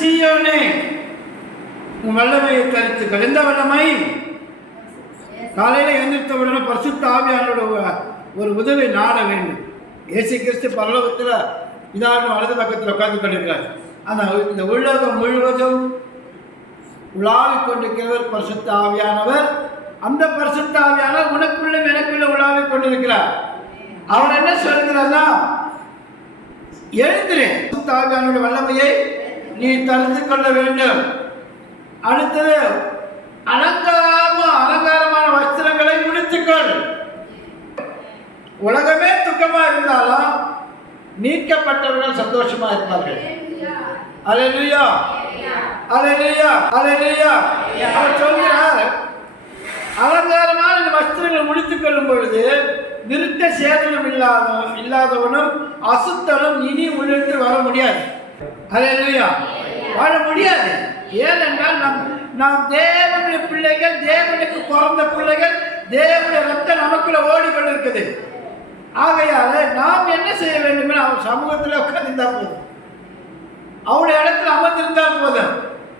சீயோனே உன் வல்லமையை தரித்துக்கள். எந்த வல்லமை? காலையில் எழுந்திருத்தவுடனே பரிசுத்த ஆவியானோட ஒரு உதவி நாட வேண்டும். இயேசு கிறிஸ்து பரலோகத்தில் இதாக வலது பக்கத்தில் உட்கார்ந்து கொண்டிருக்கிறார். இந்த உலகம் முழுவதும் உலாவிக் கொண்டிருக்கிறவர் பரிசுத்த ஆவியானவர். அந்த பரிசுத்த ஆவியானவர் உனக்குள்ளும் எனக்குள்ள உலாவிக் கொண்டிருக்கிறார். அவர் என்ன சொல்கிறார்னா, எழுந்திரு, பரிசுத்த ஆவியானோட வல்லமையை நீ தரித்து கொள்ள வேண்டும். அடுத்தது, அலங்காரமான வஸ்திரங்களை உடுத்திக்கொள். உலகமே துக்கமா இருந்தாலும் நீக்கப்பட்டவர்கள் சந்தோஷமா இருப்பார்கள். அல்லேலூயா, அல்லேலூயா, அல்லேலூயா. அவர் சொல்கிறார், அலங்காரமான இந்த வஸ்திரங்களை உடுத்திக் கொள்ளும் பொழுது விருத்த சேதனம் இல்லாதவனும் அசுத்தனும் இனி உள்ளிருந்து வர முடியாது. அல்லேலூயா, வாழ முடியாது. ஏனென்றால் நாம் தேவனுடைய பிள்ளைகள், தேவனுக்கு பிறந்த பிள்ளைகள், தேவனுடைய ரத்தம் நமக்குள்ள ஓடிக்கொண்டிருக்குது. ஆகையால நாம் என்ன செய்ய வேண்டும்? அவர் சமூகத்தில் உட்கார்ந்திருந்தால் போதும், அவருடைய இடத்துல அமர்ந்திருந்தால் போதும்.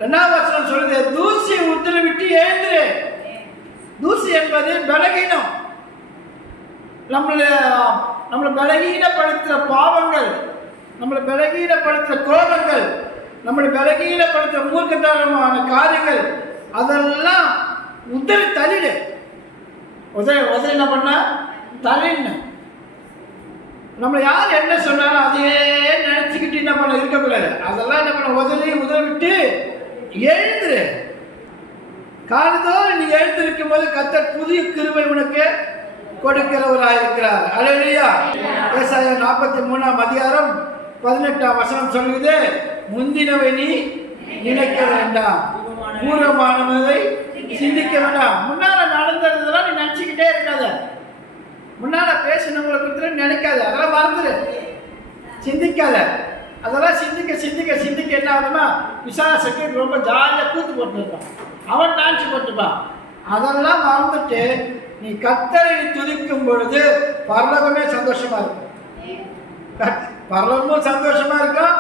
2ஆம் வசனம் சொல்லுது, தூசியை உத்தரவிட்டு எழுந்திரு. தூசி என்பது பலகீனம். நம்மளை பலகீனப்படுத்துகிற பாவங்கள், நம்மளை பலகீனப்படுத்துகிற கோபங்கள், நம்மளை பலகீனப்படுத்துகிற மூர்க்கத்தனமான காரியங்கள், அதெல்லாம் உதறி தள்ளிடு. உதறி என்ன பண்ண? தள்ளின்னு. நம்மளை யார் என்ன சொன்னாலும் அதையே நினச்சிக்கிட்டு என்ன பண்ண இருக்கக்கூடாது. அதெல்லாம் என்ன பண்ண? உதவிட்டு எழுந்துரு. காலத்தோடு நீ எழுந்திருக்கும் போது கர்த்தர் புதிய கிருபை உனக்கு கொடுக்கிறவராக இருக்கிறார். அல்லேலூயா. ஏசாயா 43ஆம் அதிகாரம் 18ஆம் வசனம் சொல்லுது, முந்தினவை நீ நினைக்க வேண்டாம், பூர்வமானதை சிந்திக்க வேண்டாம். முன்னால நடந்ததெல்லாம் நீ நினச்சிக்கிட்டே இருக்காத. முன்னால பேசினவங்களை குறித்து நினைக்காத, அதெல்லாம் மறந்துடு, சிந்திக்காத. அதெல்லாம் சிந்திக்க என்ன ஆகுதுன்னா, விசாரிச்சுட்டு ரொம்ப ஜாலியாக கூத்து போட்டுருப்பான், அவன் டான்ஸ் போட்டுப்பான். அதெல்லாம் மறந்துட்டு நீ கர்த்தரை துதிக்கும் பொழுது பரலோகமே சந்தோஷமா இருக்கும். பரலோகமும் சந்தோஷமா இருக்கும்.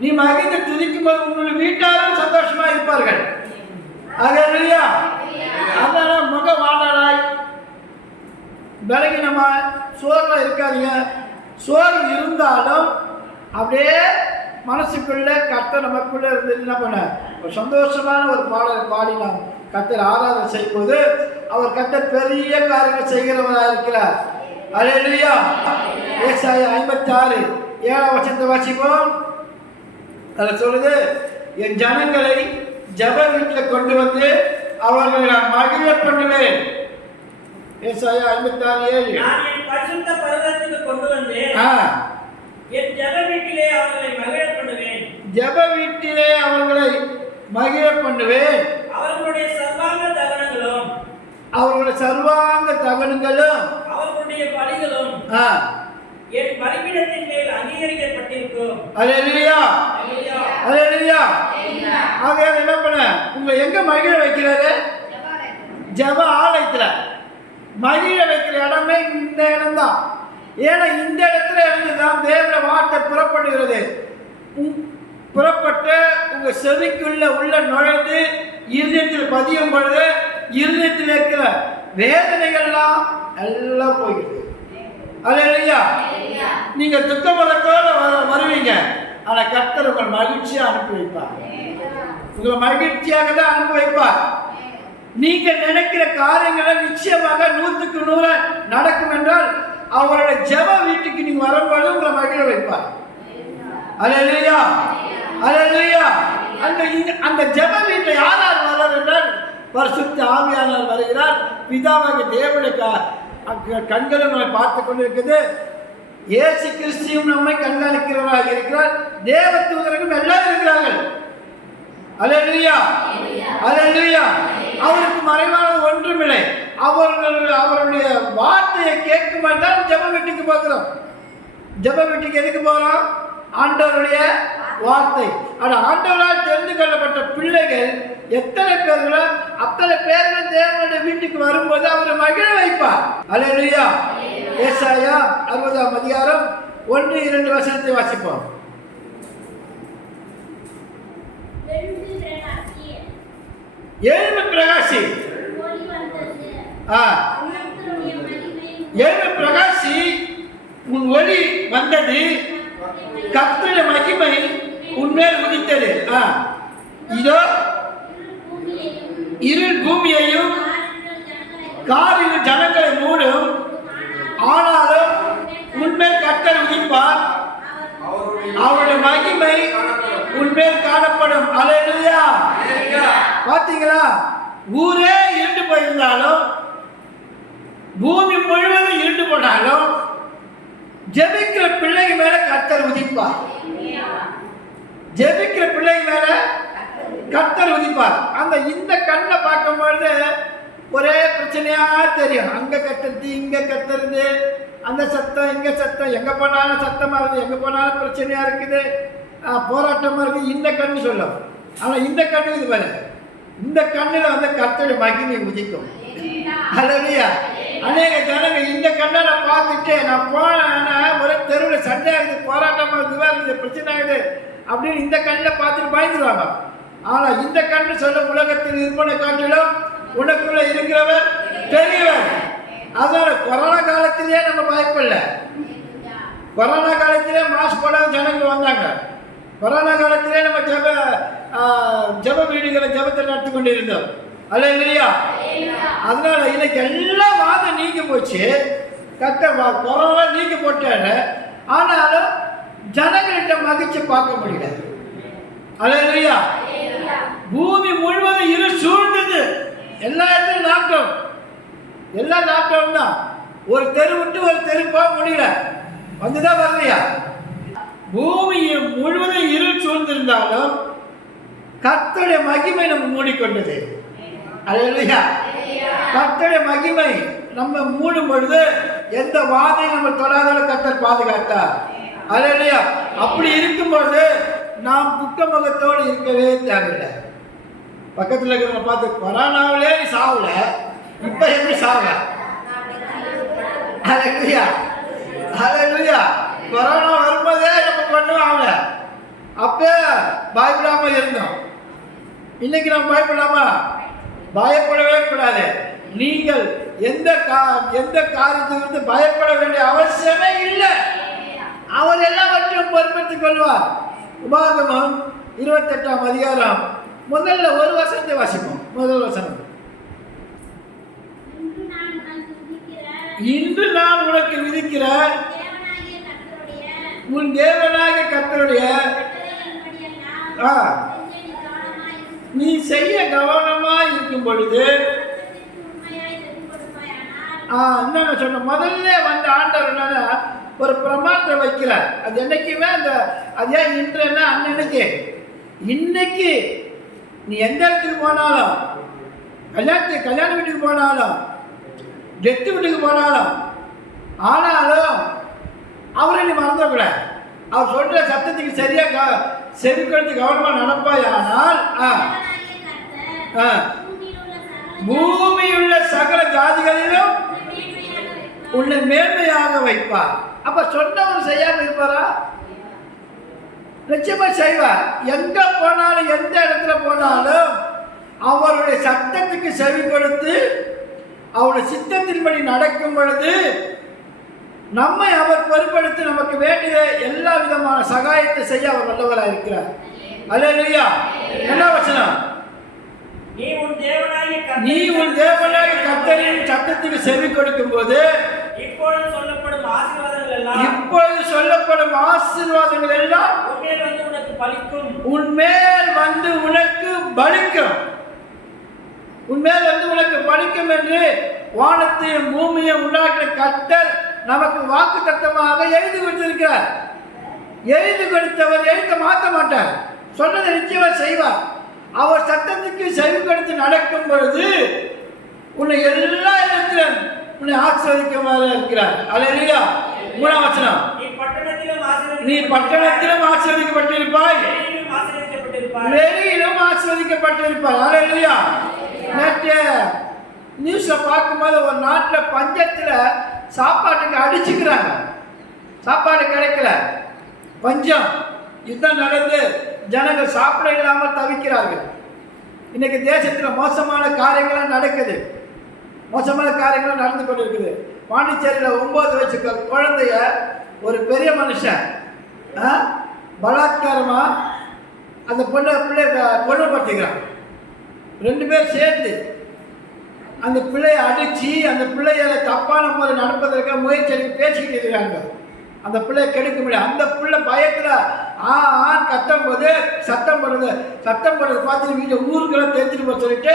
நீ மகிழ்ந்து துதிக்கும் போது உங்களுடைய வீட்டாரும் சந்தோஷமா இருப்பார்கள். அல்லேலூயா. அதனால முகவாடலாய் பலகீனமா சோர்வா இருக்காதீங்க. சோர்வு இருந்தாலும் அப்படியே மனசுக்குள்ள கர்த்தர் நமக்குள்ள இருந்து என்ன பண்ண, ஒரு சந்தோஷமான ஒரு பாடலை பாடி நாம் கர்த்தர் ஆராதனை செய்யும் போது அவர் கர்த்தர் பெரிய காரியங்கள் செய்கிறவராக இருக்கிறார். அல்லேலூயா. ஏசாயா 56 7ஆம் வசனத்தை வாசிப்போம். அதில் சொல்லுது, என் ஜனங்களை ஜெப வீட்டில் கொண்டு வந்து அவர்களை நான் மகிழ பண்ணுவேன். ஏசாயா 56:7. நான் என் பரிசுத்த பர்வதத்துக்கு கொண்டு வந்தேன், என் ஜெப வீட்டிலே அவர்களை மகிழ பண்ணுவேன். ஜெப வீட்டிலே அவர்களை மகிழ பண்ணுவேன். அவர்களுடைய சர்வாங்க தகனங்களும் அவர்களுடைய பலிகளும் என் பலிபீடத்தின் மேல் அங்கீகரிக்கப்பட்டிருக்கும். அல்லேலூயா, அல்லேலூயா. ஆகையால் என்ன பண்ண, உங்களை எங்க மகிழ வைக்கிறாரு? ஜெப ஆலயத்துல மகிழ வைக்கிற இடமே இந்த இடம்தான். ஏன்னா இந்த இடத்துல இருந்துதான் தேவனுடைய வார்த்தை புறப்படுகிறது. புறப்பட்டு உங்க செவிக்குள்ள உள்ள நுழைந்து இருதயத்தில் பதியும் பொழுது இருதயத்தில் இருக்கிற வேதனைகள்லாம் எல்லாம் போய்கிறது. அல்லேலூயா. நீங்க துக்கமலத்தோடு வருவீங்க, ஆனா கர்த்தர் உங்கள் மகிழ்ச்சியா அனுப்பி வைப்பார். உங்களை மகிழ்ச்சியாக தான் அனுப்பி வைப்பார். நீங்க நினைக்கிற காரியங்களை நிச்சயமாக 100க்கு 100 நடக்கும் என்றால் அவருடைய ஜெப வீட்டுக்கு நீங்க வரும்போது உங்களை மகிழ வைப்பார். அல்லேலூயா, அல்லேலூயா. அந்த ஜெப வீட்டில் யார் வர்றார் என்றால் பரிசுத்த ஆவியானவர் வருகிறார். பிதாவாகிய தேவனுடைய கண்களை நம்மை பார்த்து கொண்டிருக்குது. இயேசு கிறிஸ்துவும் நம்மை கண்காணிக்கிறவராக இருக்கிறார். தேவ தூதர்களும் எல்லாம் இருக்கிறார்கள். அல்லேலூயா, அல்லேலூயா. அவருக்கு மறைவானது ஒன்றுமில்லை. அவருடைய வார்த்தையை கேட்கும் தான் ஜெப வீட்டுக்கு போகிறோம். ஜெப வீட்டுக்கு எதுக்கு போகிறோம்? ஆண்டவருடைய வார்த்தை. ஆனால் ஆண்டவரால் தெரிந்து கொள்ளப்பட்ட பிள்ளைகள் எத்தனை பேர்களோ அத்தனை பேர்கள் தேவனுடைய வீட்டுக்கு வரும்போது அவரை மகிழ வைப்பார். அல்லேலூயா. ஏசாயா 60ஆம் அதிகாரம் 1-2 வசனத்தை வாசிப்போம். எழும்பு பிரகாசி. எழும்பு பிரகாசி, உன் ஒளி வந்தது, கர்த்தருடைய மகிமை உன்மேல் உதித்தது. இதோ இருள் பூமியையும் காரில் ஜனங்களை மூடும், ஆனாலும் உன்மேல் கர்த்தர் உதிப்பார், அவருடைய மகிமை உன்மேல் காணப்படும். அல்லேலூயா. பாத்தீங்களா? ஊரே இருண்டு போயிருந்தாலும், பூமி முழுவதும் இருண்டு போனாலும், ஜெபிக்கிற பிள்ளைங்க மேல கர்த்தர் உதிப்பார். ஜெபிக்கிற பிள்ளைங்க மேல கர்த்தர் உதிப்பார். இந்த கண்ணை பார்க்கும்பொழுது ஒரே பிரச்சனையா தெரியும். அங்க கத்துறது, இங்க கத்துறது, அந்த சத்தம், இங்க சத்தம், எங்க போனாலும் சத்தமா இருக்குது, எங்க போனாலும் பிரச்சனையா இருக்குது, போராட்டமா இருக்குது. இந்த கண்ணு சொல்லும். ஆனா இந்த கண்ணு இது பாரு, இந்த கண்ணுல கர்த்தருடைய மகிமை உதிக்கும். அல்லேலூயா. அநேக ஜனங்க இந்த கண்ணால பார்த்துட்டு, நான் போனேன்னா ஒரே தெருவில் சண்டை ஆகுது, போராட்டமா இதுவா இருக்குது, பிரச்சனை ஆகுது அப்படின்னு இந்த கண்ணில் பார்த்துட்டு பயந்துருவாங்க. ஆனா இந்த கண்ணு சொல்ல, உலகத்தில் இருப்பனை காட்டிலும் உனக்குள்ள இருக்கிறவர் பெரியவர். அதோட கொரோனா காலத்திலேயே நம்ம பயப்படல. கொரோனா காலத்திலே மாஸ்க் போடாத ஜனங்கள் வந்தாங்க. கொரோனா காலத்திலே நம்ம ஜப வீடுகளை ஜபத்தை நடத்தி கொண்டு இருந்தோம். அல்லேலூயா. அதனால இன்னைக்கு எல்லா வாதம் நீங்கி போச்சு. கொரோனா நீங்கி போட்டாரு. ஆனாலும் ஜனங்கள்கிட்ட மகிழ்ச்சி பார்க்க முடியல. அல்லேலூயா. பூமி முழுவதும் இருள் சூழ்ந்தது. எல்லா இடத்துலையும் லாக்டவுன். எல்லாம் லாக்டவுன் தான். ஒரு தெரு விட்டு ஒரு தெரு போக முடியல. வந்துதான் வரலையா? பூமி முழுவதும் இருள் சூழ்ந்திருந்தாலும் கர்த்தருடைய மகிமை நம்ம மூடிக்கொண்டது. அல்லேலூயா. கர்த்தருடைய மகிமை நம்ம மூடும் பொழுது எந்த வாதையும் நம்ம தொடாத கர்த்தர் பாதுகாத்தார். அல்லேலூயா. அப்படி இருக்கும்போது நாம் துக்கமுகத்தோடு இருக்கவே தேவையில்லை. பக்கத்தில் இருக்கிறவங்க பார்த்து, கொரோனாவிலே நீ சாவல, இப்ப எப்படி சாவல? அல்லேலூயா. அல்லேலூயா. கொரோனா வரும்போதே நம்ம கொண்டு ஆகல, அப்பே பயப்படாம இருந்தோம். இன்னைக்கு நம்ம பயப்படாமா? பயப்படவே கூடாது. நீங்கள் எந்த காரியத்திலிருந்து பயப்பட வேண்டிய அவசியமே இல்லை. அவர் எல்லாவற்றையும் பொறுப்பெடுத்துக் கொள்வார். உபாகமம் 28ஆம் அதிகாரம் முதல்ல ஒரு வசனத்தை வாசிப்போம். முதல் வசனம், இன்று நான் உனக்கு விதிக்கிற உன் தேவனாகிய கர்த்தருடைய நீ செய்ய கவனமா இருக்கும் பொழுது, என்ன சொன்ன, முதல்ல வந்த ஆண்டவர் ஒரு பிரமாணத்தை வைக்கிறார். அது என்னைக்குமே அது ஏன் இன்றுன்னா அன்னைக்கு, இன்னைக்கு நீ எந்த இடத்துக்கு போனாலும், கல்யாண வீட்டுக்கு போனாலும், டெத்து வீட்டுக்கு போனாலும், ஆனாலும் அவரை நீ மறந்துடக்கூடாது. அவர் சொல்ற சத்தத்துக்கு சரியா செவிக்கொடுத்து கவனமா நடப்பாய். ஆனால் பூமியுள்ள சகல ஜாதிகளிலும் உன்னை மேன்மையாக வைப்பார். அப்ப சொன்னவர் செய்யாம இருப்பாரா? நிச்சயமா செய்வார். எங்க போனாலும், எந்த இடத்துல போனாலும் அவருடைய சத்தத்துக்கு செவி கொடுத்து அவருடைய சித்தத்தின்படி நடக்கும் பொழுது நம்மை அவர் பொறுப்படுத்தி நமக்கு வேண்டிய எல்லா விதமான சகாயத்தை செய்ய அவர் வல்லவராக இருக்கிறார். அல்லேலூயா. என்ன வசனம்? நீ உன் தேவனாகிய கர்த்தரின் சத்தத்துக்கு செவி கொடுக்கும் போது இப்பொழுது சொல்லப்படும் ஆசீர்வாதங்கள் எல்லாம் உன்மேல் வந்து உனக்கு பலிக்கும். உன்மேல் வந்து உனக்கு பலிக்கும் என்று வானத்தையும் பூமியையும் உண்டாக்கின கர்த்தர் நமக்கு வாக்கு தத்தமாக எழுதி கொடுத்திருக்கிறார். எழுதி கொடுத்தவர் எழுத மாற்ற மாட்டார். சொன்னதை நிச்சயமா செய்வார். அவர் சத்தத்துக்கு செவி கொடுத்து நடக்கும் பொழுது உன்னை எல்லா இடத்திலும் உன்னை ஆசீர்வதிக்கமாக இருக்கிறார். அல்லேலூயா. 3ஆம் வசனம், நீ பட்டணத்திலும் ஆசீர்வதிக்கப்பட்டிருப்பாய், வெளியிலும் ஆசீர்வதிக்கப்பட்டிருப்பாய். அல்லேலூயா. நேற்று நியூஸ்ல பார்க்கும்போது ஒரு நாட்டில் பஞ்சத்துல சாப்பாட்டுக்கு அடிச்சுக்கிறாங்க. சாப்பாடு கிடைக்கல, பஞ்சம், யுத்தம் நடந்து ஜனங்கள் சாப்பிட இல்லாமல் தவிக்கிறார்கள். இன்னைக்கு தேசத்தில் மோசமான காரியங்கள்லாம் நடக்குது, மோசமான காரியங்கள்லாம் நடந்து கொண்டு இருக்குது. பாண்டிச்சேரியில் 9 வயசு குழந்தைய ஒரு பெரிய மனுஷன் பலாத்காரமா அந்த பிள்ளை கொடுமைப்படுத்திக்கிறான். 2 பேர் சேர்ந்து அந்த பிள்ளையை அடித்து அந்த பிள்ளைய தப்பான முறை நடப்பதற்காக முயற்சி எடுத்து பேசிக்கிட்டு இருக்கிறாங்க. அந்த பிள்ளையை கெடுக்க முடியாது. அந்த பிள்ளை பயத்தில் ஆண் சத்தம் போடுறது பார்த்து வீட்டை ஊருக்கெல்லாம் தெரிஞ்சுட்டு போக சொல்லிட்டு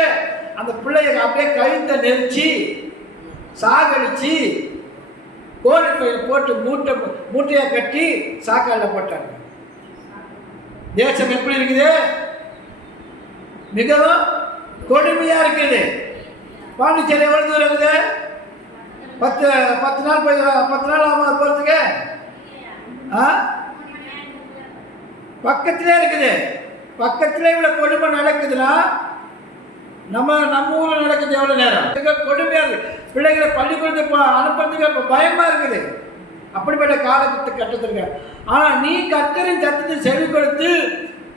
அந்த பிள்ளைய அப்படியே கழுத்தை நெரிச்சு சாகடிச்சு கோழி பையில் போட்டு மூட்டையை கட்டி சாக்காலில் போட்டாங்க. தேசம் எப்படி இருக்குது? மிகவும் கொடுமையா இருக்குது. பாண்டிச்சேரி எவ்வளவு தூரம் இருக்குது? 10 நாள் போய் 10 நாள் ஆகாம போறதுக்கு பக்கத்திலே இருக்குது. பக்கத்திலே இவ்வளவு கொடுமை நடக்குதுன்னா நம்ம ஊர்ல நடக்குது எவ்வளவு நேரம்? கொடுமையா இருக்கு. பிள்ளைகளை பள்ளிக்கூடத்துக்கு அனுப்புறதுக்கு பயமா இருக்குது. அப்படிப்பட்ட காலகட்டத்திற்கு ஆனா நீ கர்த்தரின் சத்தத்தை செவி கொடுத்து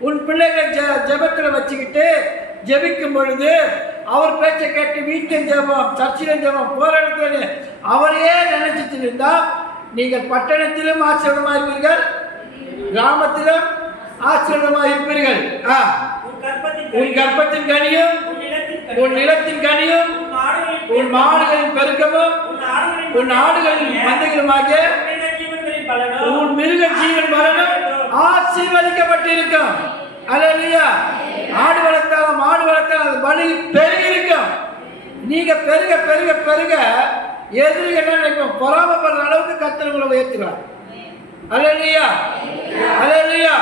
உன் பிள்ளைகளை ஜெபத்தில் வச்சுக்கிட்டு ஜெபிக்கும் பொழுது அவர் பேச்சை கேட்டு வீட்டின் ஜெபம் சர்ச்சிலும் ஜெபம் போற இடத்துல அவரையே நினைச்சிட்டு இருந்தா நீங்கள் பட்டணத்திலும் ஆசீர்வாதமாக இருப்பீர்கள், கிராமத்திலும் ஆசீர்வாதமாக இருப்பீர்கள். உன் கர்ப்பத்தின் கனியும் உன் நிலத்தின் கனியும் உன் மாடுகளின் பெருக்கமும் உன் ஆடுகளின் மந்தைகளுமாகிய உன் மிருக ஜீவன் பலனும் ஆசீர்வதிக்கப்பட்டிருக்கும். அல்லேலூயா. ஆடு வளர்த்தாலும் மாடு வளர்த்தாலும் அது பலி பெருகி இருக்கும். நீங்க பெருக பெருக பெருக எதிரிகள் என்ன நினைக்கும்? பொறாமப்படுற அளவுக்கு கர்த்தர் உங்களை உயர்த்துவார். அல்லேலூயா. அல்லேலூயா.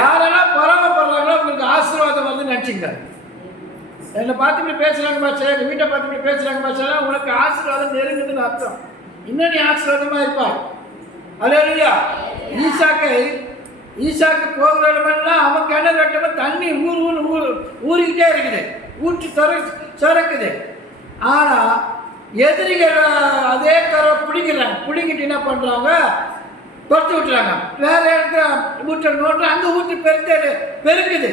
யாரெல்லாம் பொறாமப்படுறாங்களோ உங்களுக்கு ஆசீர்வாதம் வந்து நினைச்சுங்க. என்னை பார்த்து இப்படி பேசுறாங்க பாச்சா, எங்கள் வீட்டை பார்த்து இப்படி பேசுறாங்க பாச்சா, உனக்கு ஆசீர்வாதம் நெருங்குதுன்னு அர்த்தம். இன்னும் நீ ஆசீர்வாதமா இருப்பாய். அல்லேலூயா. ஈசாக்கு போகிற இடமெல்லாம் அவன் கிணறு வெட்டமா தண்ணி ஊறிக்கிட்டே இருக்குது, ஊற்றி சுரக்குது. ஆனா எதிரிகள் அதே தர பிடிங்கிட்டு என்ன பண்றாங்க? தொட்டு விட்டுறாங்க. வேற இடத்துல ஊற்ற நோட்டுற அங்கே ஊற்றி பெருக்குது.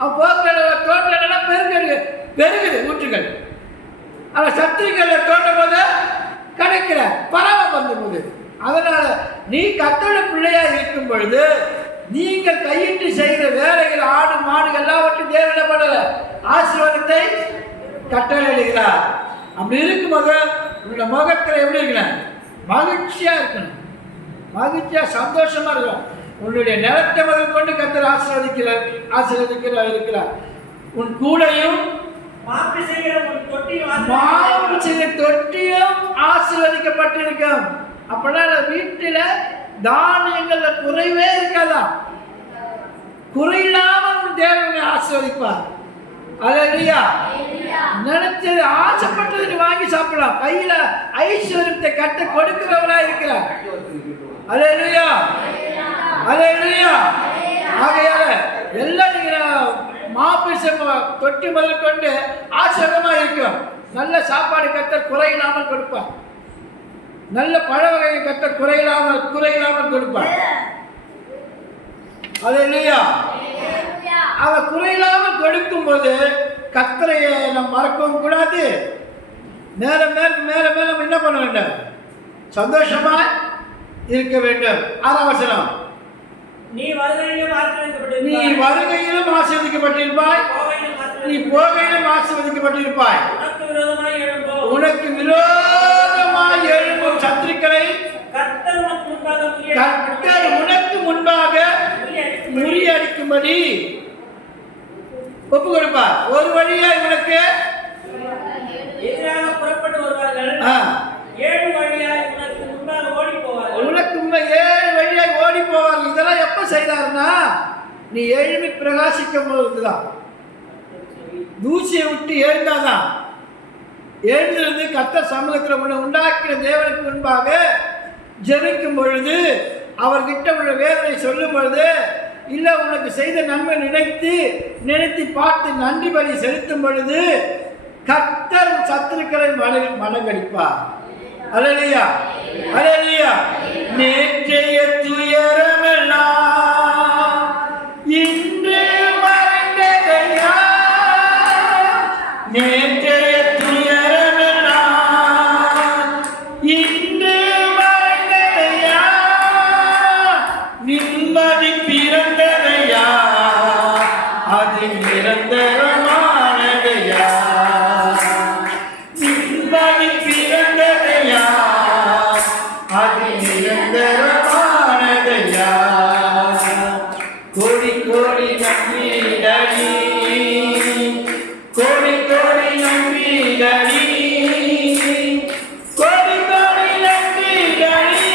அவன் போகிற தோட்டெல்லாம் பெருகுது ஊற்றுகள். அவன் சத்திரிகளை தோட்டம் போது கிடைக்கிற பறவை வந்து போகுது. அதனால நீ கர்த்தருடைய பிள்ளையா இருக்கும் பொழுது நீங்கள் கையிட்டு செய்கிற வேலைகள் ஆடு மாடு எல்லாவற்றையும் தேவையில்லை பண்ணல ஆசீர்வாதத்தை கட்டளையிடுகிறார். அப்படி இருக்கும்போது உங்களுடைய முகத்தில் எப்படி இருக்கணும்? மகிழ்ச்சியா இருக்கணும், மகிழ்ச்சியா சந்தோஷமா இருக்கணும். உன்னுடைய நிலத்தை முதல் கொண்டு கர்த்தர் ஆசீர்வதிக்கிறார் இருக்கிறார். உன் கூடையும் மாவு செய்கிற தொட்டியும் ஆசீர்வதிக்கப்பட்டிருக்கும். அப்படின்னா வீட்டில் தானியங்கள்ல குறைவே இருக்காதா? குறையில்லாமல் தேவனை ஆசீர்வதிப்பார். அல்லேலூயா. நினைச்சது ஆசைப்பட்டது நீ வாங்கி சாப்பிடலாம். கையில ஐஸ்வர்யத்தை கட்ட கொடுக்கிறவரா இருக்கிறார். அல்லேலூயா. அல்லேலூயா. ஆகையால எல்லாம் நீங்க மாப்பிசம் தொட்டி முதல் கொண்டு ஆசீர்வாதமா இருக்கும். நல்ல சாப்பாடு கர்த்தர் குறையில்லாமல் கொடுப்பார். நல்ல பழ வகையை கர்த்தர் குறையில்லாமல் கொடுப்பார். அல்லேலூயா. அவர் குறையில்லாமல் கொடுக்கும் போது கர்த்தரை நம்ம மறக்கவும் கூடாது. மேல மேல மேல மேல நம்ம என்ன பண்ண வேண்டும்? சந்தோஷமா இருக்க வேண்டும். 6ஆம் வசனம், நீ வருகையிலும் ஆசீர்வதிக்கப்பட்டிருப்பாய், நீ போகையிலும் ஆசீர்வதிக்கப்பட்டிருப்பாய். உனக்கு விரோதமாய் எழும்பும் சத்துருக்களை கர்த்தர் உனக்கு முன்பாக முறியடிக்கும்படி ஒப்பு கொடுப்பார். ஒரு வழியா இவனுக்கு எதிராக புறப்பட்டு வருவார்கள், 7 வழியாய் உனக்கு முன்பாக ஓடி போவார்கள். உனக்கு 7 வழியாய் ஓடி போவார்கள். இதெல்லாம் எப்ப செய்தாருன்னா நீ எழுப்பி பிரகாசிக்கும் பொழுதுதான். தூசியை விட்டு எழுந்தாதான். எழுந்திருந்து கர்த்தர் சமூகத்தில் உன்னை உண்டாக்கின தேவனுக்கு முன்பாக ஜெபிக்கும் பொழுது, அவர்கிட்ட உள்ள வேதனை சொல்லும் பொழுது, இல்லை உனக்கு செய்த நன்மை நினைத்து பார்த்து நன்றி பலி செலுத்தும் பொழுது கர்த்தர் சத்துருக்களை மனங்கடிப்பார். அல்லேலூயா. அல்லேலூயா. நேற்றைய துயரமெல்லாம் இன்று மறைந்ததையா, நேற்றைய துயரமெல்லாம் இன்று வாழ்ந்ததையா, நிம்மதி பிறந்ததையா, அது நிரந்தரமானதையா, நிம்மதி பிறந்ததையா, அது நிரந்தரமானதையா. கோடி கோடி நன்றிகளி, கோடி கோடி நன்றிகளி, கோடி கோடி நன்றிகளி,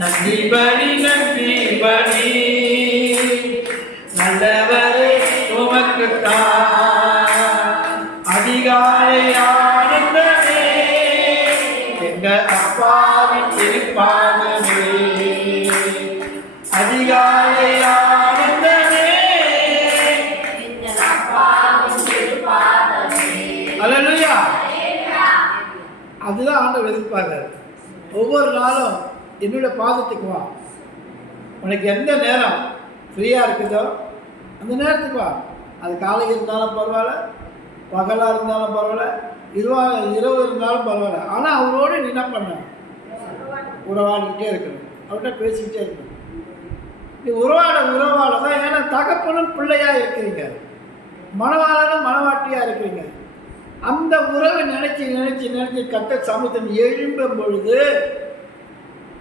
நன்றி பலி நன்றி பலி, நல்லவரே உமக்குத்தான் அதிகாலை ஆனந்தமே, எங்க அப்பாவின் திருப்பாதமே, அதிகாலை ஆனந்தமே. அல்லேலூயா. அதுதான் ஆண்டவர் எதிர்பார்க்கிறார். ஒவ்வொரு நாளும் என்னுடைய பாதத்துக்கு வா. உனக்கு எந்த நேரம் ஃப்ரீயாக இருக்குதோ அந்த நேரத்துக்கு வா. அது காலை இருந்தாலும் பரவாயில்ல, பகலாக இருந்தாலும் பரவாயில்ல, இரவு இருந்தாலும் பரவாயில்ல. ஆனால் அவரோடு நீ என்ன பண்ண, உறவாடிக்கிட்டே இருக்கணும், அவர்கிட்ட பேசிக்கிட்டே இருக்கணும். நீ உறவாட தான். ஏன்னா தகப்பனும் பிள்ளையாக இருக்கிறீங்க, மணவாளனும் மணவாட்டியாக இருக்கிறீங்க. அந்த உறவை நினைச்சு நினைச்சு நினைச்சு கட்ட சமூகத்தை எழும்பும் பொழுது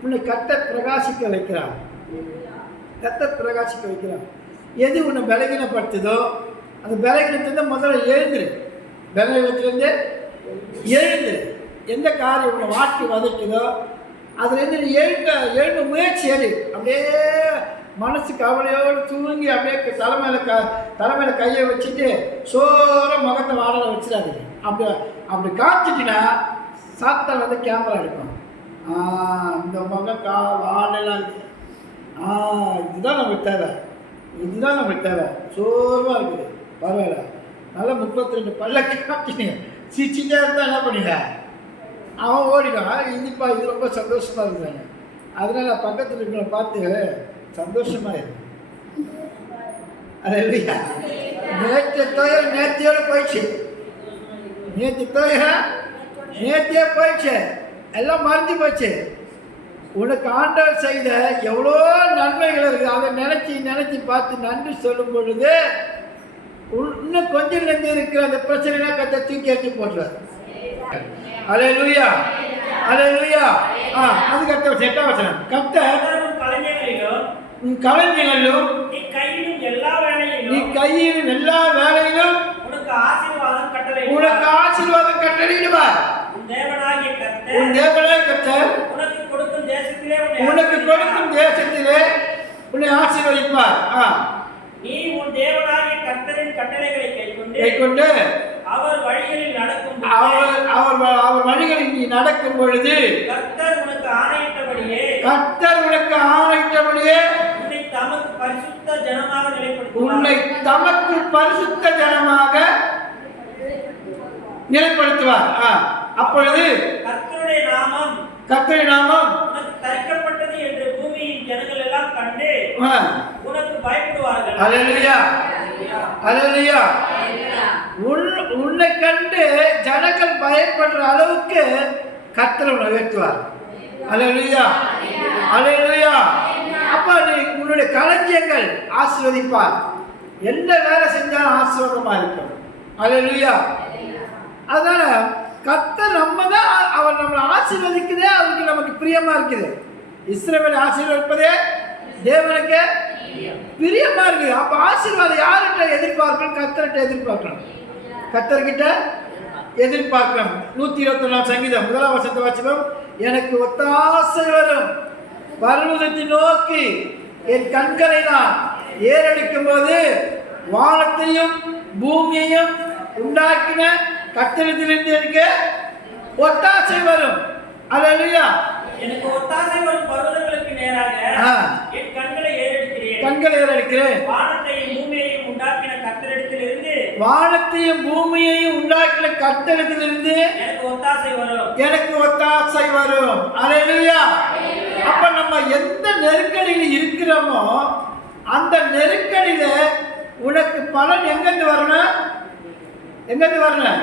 உன்னை கட்ட பிரகாசிக்க வைக்கிறான், கத்த பிரகாசிக்க வைக்கிறான். எது உன்னை பலகீனப்படுத்துதோ அந்த பலகீனத்திலிருந்து முதல்ல எழுந்துரு, பலகீனத்திலேருந்து எழுந்துரு. எந்த காரியம் உன்னை வாட்டி வதைக்குதோ அதுலேருந்து நீ எழும்ப முயற்சி எடு. அப்படியே மனசு கவலையோடு தூங்கி அப்படியே தலைமையில் கையை வச்சுட்டு சோற முகத்தை வாடலை வச்சிடாதீங்க. அப்படி காய்ச்சிட்டினா சாத்தா வந்து கேமரா எடுக்கும். இந்த முகம் வாடலாம், இதுதான் நமக்கு தேவை, இதுதான் நமக்கு தேவை. சோர்வாக இருக்குது, பரவாயில்ல, நல்லா 32 பல்ல காட்டினீங்க, சிரிச்சுட்டே இருந்தால் என்ன பண்ணிங்க, அவன் ஓடிடுவான். இதுப்பா இது ரொம்ப சந்தோஷமாக இருக்குதாங்க. அதனால் பக்கத்தில் இருக்கிற பார்த்து சந்தோஷமாக இருக்கு. அது இல்லையா, நேற்று தோயர் நேர்த்தியோடு போயிடுச்சு, நேற்று தோயர் நேர்த்தியே போயிடுச்சு, எல்லாம் மறைஞ்சு போச்சு. உனக்கு ஆண்டவர் செய்த எவ்வளோ நன்மைகள் இருக்குது, அதை நினச்சி பார்த்து நன்றி சொல்லும் பொழுது இன்னும் கொஞ்சம் நன்றி இருக்கிற அந்த பிரச்சனைலாம் கத்த தூக்கி எடுத்து போட்டுருவார். அல்லேலூயா, அல்லேலூயா. அதுக்கு அடுத்த வசனம் 8ஆம் வசனம், கர்த்தர் உன் களஞ்சியங்களிலும் நீ கையிலும் எல்லா வேலையிலும் உனக்கு ஆசீர்வாதம் கட்டளையிடுவார். உன் தேவனாகிய கர்த்தர் உனக்கு கொடுக்கும் தேசத்திலே உன்னை ஆசீர்வதிப்பார். நீ உன் தேவனாகிய கர்த்தரின் கட்டளைகளை கைக்கொண்டு அவர் வழிகளில் நீ நடக்கும் பொழுது கர்த்தர் உனக்கு ஆணையிட்டபடியே உன்னை தமக்கு பரிசுத்த ஜனமாக நிலைப்படுத்துவார். அப்பொழுது கர்த்தருடைய நாமம் தரிக்கப்பட்டது என்று பூமியின் ஜனங்கள் எல்லாம் கண்டு உனக்கு பயப்படுவார்கள். அல்லேலூயா, அல்லேலூயா. உன்னை கண்டு ஜனங்கள் பயப்படுற அளவுக்கு கர்த்தர் உன்னை உயர்த்துவார். அல்லேலூயா, அல்லேலூயா. அப்ப நீ உன்னுடைய களஞ்சியங்கள் ஆசீர்வதிப்பார். எந்த வேலை செஞ்சாலும் ஆசீர்வாதமா இருக்கும். அல்லேலூயா. அதனால கர்த்தர் அவர் நம்மளை ஆசீர்வதிக்குதே, அவருக்கு நமக்கு பிரியமா இருக்குது. இஸ்ரவேலை ஆசீர்வதிப்பதே தேவனுக்கு பிரியமா இருக்குது. அப்ப ஆசீர்வாதம் யார்கிட்ட எதிர்பார்க்கணும்? கர்த்தர்கிட்ட எதிர்பார்க்கணும், கர்த்தர்கிட்ட எதிர்பார்க்கணும். 121 சங்கீதம் 1ஆம் வசனத்தை வாசிப்போம். எனக்கு ஒத்தாசை வரும் பர்வதத்தை நோக்கி என் கண்களை நான் ஏறடிக்கும் போது வானத்தையும் பூமியையும் உண்டாக்கின கர்த்தரிடத்திலிருந்து எனக்கு ஒத்தாசை வரும். அல்லேலூயா. எனக்கு ஒத்தாசை வரும் பர்வதங்களுக்கு நேராக என் கண்களை ஏறெடுக்கிறேன். வானத்தையும் பூமியையும் உண்டாக்கின கர்த்தரிடத்திலிருந்து எனக்கு ஒத்தாசை வரும். அல்லேலூயா. அப்ப நம்ம எந்த நெருக்கடியில் இருக்கிறோமோ அந்த நெருக்கடியில உனக்கு பலன் எங்கிருந்து வரணும்? எங்கிருந்து வரணும்?